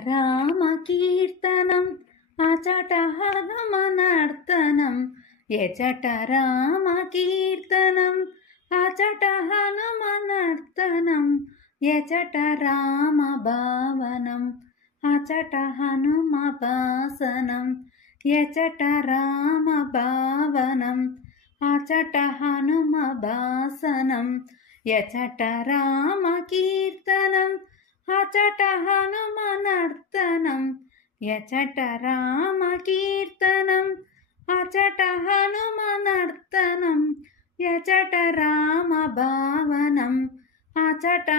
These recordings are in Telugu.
రామ కీర్తనం అచట హనుమనర్తనం ఎచట రామ కీర్తనం అచట హనుమనర్తనం ఎచట రామ భావనం అచట హనుమ భాసనం ఎచట రామ భావనం అచట హనుమ భాసనం ఎచట రామ కీర్తనం అచట హనుమనర్తనం ఎచట రామ కీర్తనం అచట హనుమనర్తనం ఎచట రామ భావనం అచట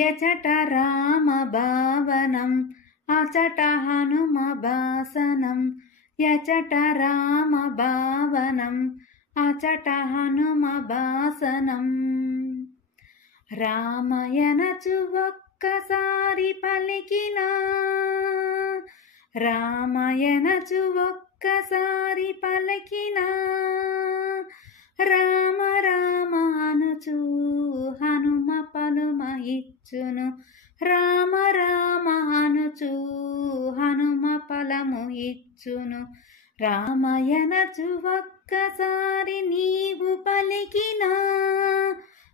ఎచట రామ భావనం అచట హనుమ భాసనం ఎచట రామ భావనం అచట హనుమ భాసనం రామయనచు ఒక్కసారి పలికినా రామయనచు ఒక్కసారి పలికినా రామ రామ అనుచు హనుమ పలుమ ఇచ్చును రామ రామ అనుచు హనుమ పలము ఇచ్చును రామయనచు ఒక్కసారి నీవు పలికినా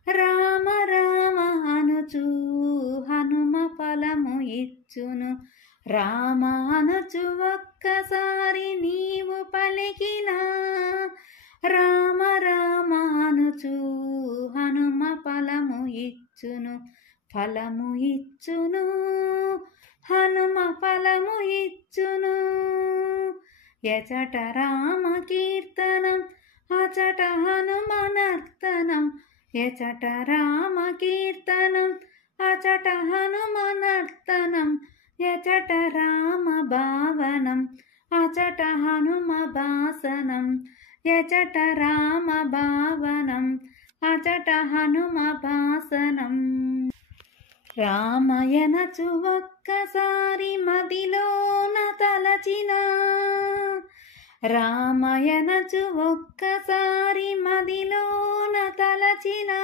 రామ రామ అనుచు హనుమ ఫలము ఇచ్చును రామ అనుచు ఒక్కసారి నీవు పలికినా రామ రామ అనుచు హనుమ ఫలము ఇచ్చును హనుమ ఫలము ఇచ్చును ఎచట రామ కీర్తనం అచట హనుమనర్తనం ఎచట రామ కీర్తనం అచట హనుమనర్తనం ఎచట రామ భావనం అచట హనుమ భాసనం ఎచట రామ భావనం అచట హనుమ భాసనం రామయనచు ఒక్కసారి మదిలోన తలచినా రామయనచు ఒక్కసారి మదిలోన తలచినా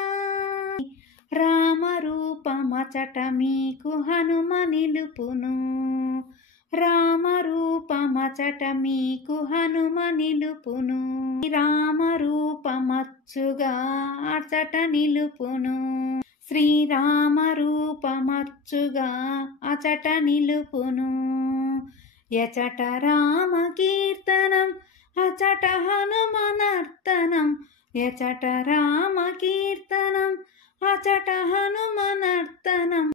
రామరూపమచట మీకు హనుమ నిలుపును రామరూపమచట మీకు హనుమ నిలుపును రామరూపమచ్చుగా అచట నిలుపును శ్రీరామరూపమచ్చుగా అచట నిలుపును ఎచట రామ కీర్తనం అచట హనుమనర్తనం ఎచట రామ కీర్తనం అచట హనుమనర్తనం